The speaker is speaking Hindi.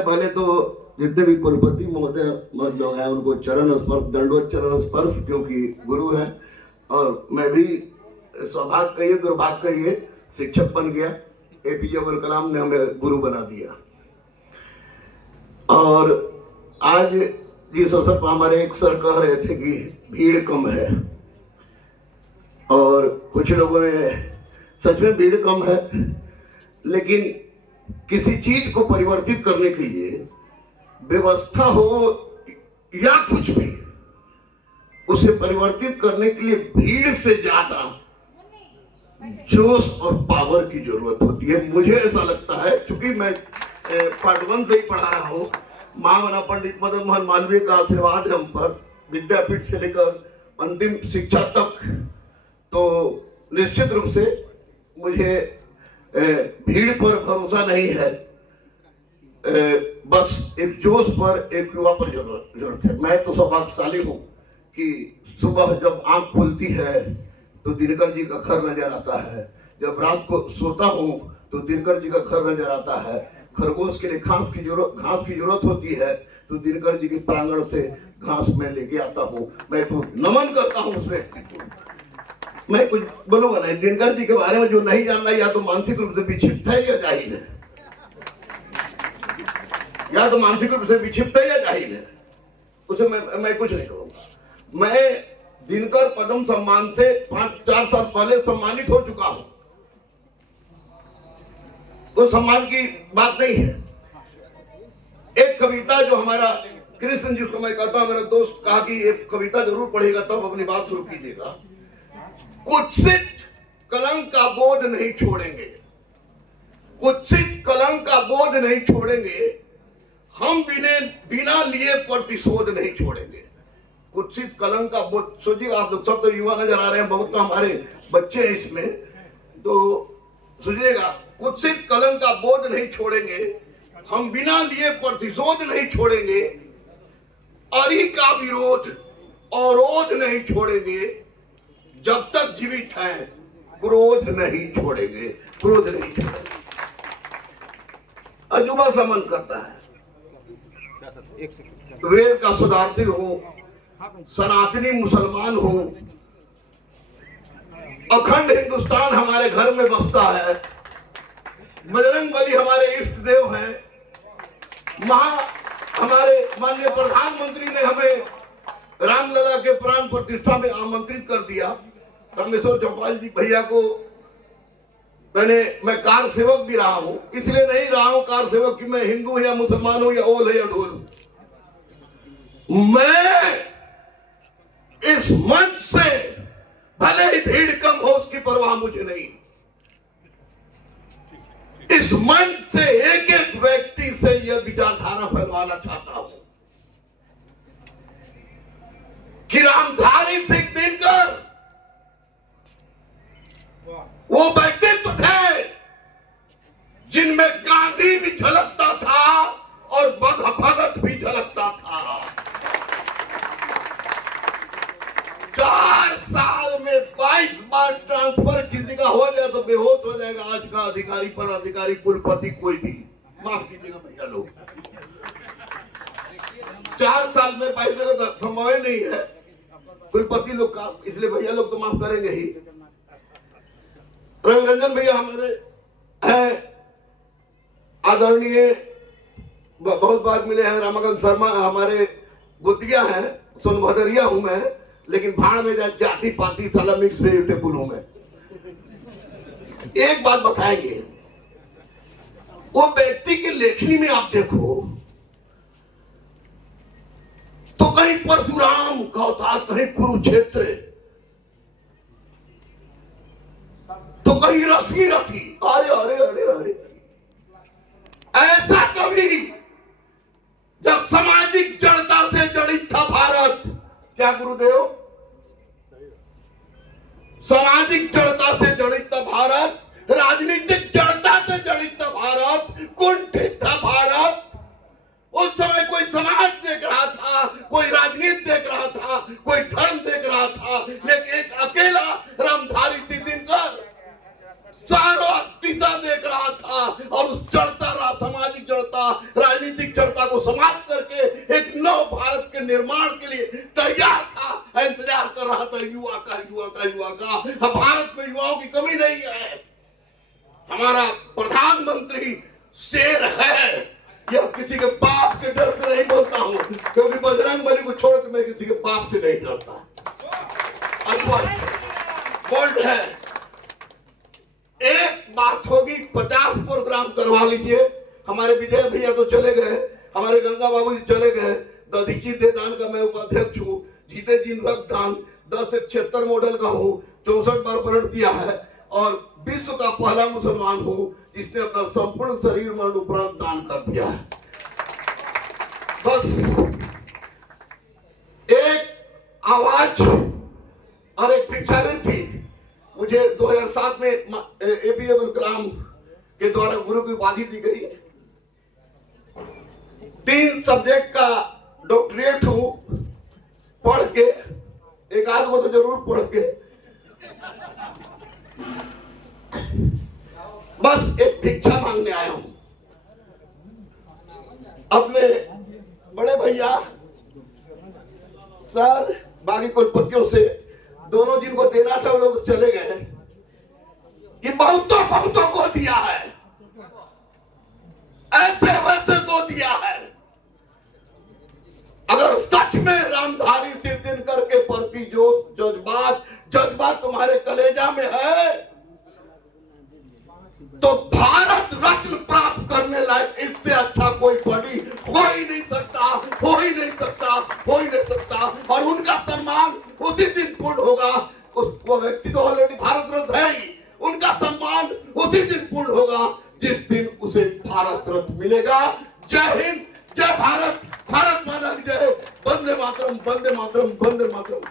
पहले तो जितने भी कुलपति महोदय लोग हैं उनको चरण स्पर्श, दंडवत चरण स्पर्श, क्योंकि गुरु हैं। और मैं भी सौभाग्य कहिए दुर्भाग्य कहिए शिक्षक बन गया। एपीजे अब्दुल कलाम ने हमें गुरु बना दिया। और आज जिस अवसर पर हमारे एक सर कह रहे थे कि भीड़ कम है, और कुछ लोगों ने सच में भीड़ कम है, लेकिन किसी चीज को परिवर्तित करने के लिए व्यवस्था हो या कुछ भी, उसे परिवर्तित करने के लिए भीड़ से ज्यादा जोश और पावर की जरूरत होती है। मुझे ऐसा लगता है, क्योंकि मैं पार्ट 1 से ही पढ़ा रहा हूँ। महामना पंडित मदन मोहन मालवीय का आशीर्वाद है हम पर, विद्यापीठ से लेकर अंतिम शिक्षा तक। तो निश्चित रूप से मुझे भीड़ पर भरोसा नहीं है, बस एक जोश पर, एक युवा पर जरूरत है। मैं तो सौभाग्यशाली हूँ कि सुबह जब आंख खुलती है तो दिनकर जी का घर नजर आता है, जब रात को सोता हूँ तो दिनकर जी का घर नजर आता है। खरगोश के लिए घास की जरूरत होती है तो दिनकर जी के प्रांगण से घास में लेके आता हूँ। मैं तो नमन करता हूँ उस व्यक्ति को। मैं कुछ बोलूंगा नहीं। दिनकर जी के बारे में जो नहीं जानना, या तो मानसिक रूप से विक्षिप्त है या जाहिल है, या तो मानसिक रूप से विक्षिप्त है या जाहिल है। उसे मैं कुछ नहीं कहूंगा। मैं दिनकर पद्म सम्मान से 5-4 साल पहले सम्मानित हो चुका हूं। वो सम्मान की बात नहीं है। एक कविता जो हमारा कृष्ण, जिसको मैं कहता हूं, मेरा दोस्त कहा कि एक कविता जरूर पढ़ेगा तब अपनी बात शुरू कीजिएगा। कुत्सित कलंक का बोध नहीं छोड़ेंगे, कुत्सित कलंक का बोध नहीं छोड़ेंगे, हम बिना लिए प्रतिशोध नहीं छोड़ेंगे। कुत्सित कलंक का बोध, सोचिएगा आप लोग सब तो युवा नजर आ रहे हैं, बहुत तो हमारे बच्चे हैं इसमें, तो सोचिएगा, कुत्सित कलंक का बोध नहीं छोड़ेंगे, हम बिना लिए प्रतिशोध नहीं छोड़ेंगे, अरि का विरोध अवरोध नहीं छोड़ेंगे, जब तक जीवित हैं क्रोध नहीं छोड़ेंगे, क्रोध नहीं छोड़ेंगे। अजूबा सा मन करता है। वेद का शोधार्थी हूं, सनातनी मुसलमान हूं, अखंड हिंदुस्तान हमारे घर में बसता है, बजरंग बली हमारे इष्ट देव हैं, हमारे माननीय प्रधानमंत्री ने हमें रामलला के प्राण प्रतिष्ठा में आमंत्रित कर दिया। कमेश्वर चौपाल जी भैया को मैं कार सेवक भी रहा हूं, इसलिए नहीं रहा हूं कार सेवक कि मैं हिंदू या मुसलमान हूं या ओल है या ढोल हूं। मैं इस मंच से भले ही भीड़ कम हो उसकी परवाह मुझे नहीं, इस मंच से एक एक व्यक्ति से यह विचारधारा फैलाना चाहता हूं कि रामधारी सिंह दिनकर वो व्यक्तित्व थे जिनमें गांधी भी झलकता था और भगत भी झलकता था। 4 साल में 22 बार ट्रांसफर किसी का हो जाए तो बेहोश हो जाएगा आज का अधिकारी, पदाधिकारी, कुलपति, कोई भी। माफ कीजिएगा भैया लोग, 4 साल में 22 जगह संभव नहीं है कुलपति लोग का, इसलिए भैया लोग तो माफ करेंगे ही। रवि रंजन भैया हमारे हैं आदरणीय, बहुत बार मिले हैं। रामाकांत शर्मा हमारे गुतिया हैं, सोनभद्रिया हूं मैं, लेकिन भाड़ में जाति पाति साला मिक्स वेजिटेबल हूं मैं। एक बात बताएंगे, वो व्यक्ति की लेखनी में आप देखो तो कहीं परशुराम का अवतार, कहीं कुरुक्षेत्र, तो कहीं रश्मि रथी। अरे अरे अरे अरे, ऐसा कभी जब सामाजिक जड़ता से जड़ित था भारत, क्या गुरुदेव, सामाजिक जड़ता से जड़ित था भारत, राजनीतिक जड़ता से जड़ित था भारत, कुंठित था भारत। उस समय कोई समाज देख रहा था, कोई राजनीति देख रहा था, कोई धर्म देख रहा था, लेकिन एक अकेला रामधारी सिंह दिनकर सारा दिशा देख रहा था। और उस जड़ता, सामाजिक जड़ता, राजनीतिक पिछड़ता को समाप्त करके एक नव भारत के निर्माण के लिए तैयार था, इंतजार कर रहा था युवा का। अब भारत में युवाओं की कमी नहीं है। हमारा प्रधानमंत्री शेर है। यह किसी के बाप के डर से नहीं बोलता हूं, क्योंकि बजरंग बली को छोड़ के मैं किसी के बाप से नहीं डरता। बोल्ड है। एक बात होगी, 50 प्रोग्राम करवा लीजिए। हमारे विजय भैया तो चले गए, हमारे गंगा बाबू जी चले गए। दधीची देदान का मैं उपाध्यक्ष हूँ। जीते जी रक्तदान 10 से 76 मॉडल का हूँ, 64 बार ब्लड दिया है और विश्व का पहला मुसलमान हूँ जिसने अपना संपूर्ण शरीर मरण उपरांत दान कर दिया है। बस एक आवाज और एक भिक्षावृत्ति मुझे 2007 में एपीजे अब्दुल कलाम के द्वारा गुरु की उपाधि दी गई। 3 सब्जेक्ट का डॉक्टरेट हूं, पढ़ के, एक आध को तो जरूर पढ़ के। बस एक भिक्षा मांगने आया हूं। अपने बड़े भैया सर बागी कुलपतियों से, दोनों जिनको देना था वो लोग चले गए, कि बहुतों को दिया है, ऐसे वैसे को दिया है। अगर सच में रामधारी से दिनकर के प्रति जो जज्बात तुम्हारे कलेजा में है, तो भारत रत्न प्राप्त करने लायक इससे अच्छा कोई बड़ी हो ही नहीं सकता। और उनका सम्मान उसी दिन पूर्ण होगा। वो व्यक्ति तो ऑलरेडी भारत रत्न है ही, उनका सम्मान उसी दिन पूर्ण होगा जिस दिन उसे भारत रत्न मिलेगा। जय हिंद, जय भारत, भारत माता की जय। वंदे मातरम, वंदे मातरम, वंदे मातरम।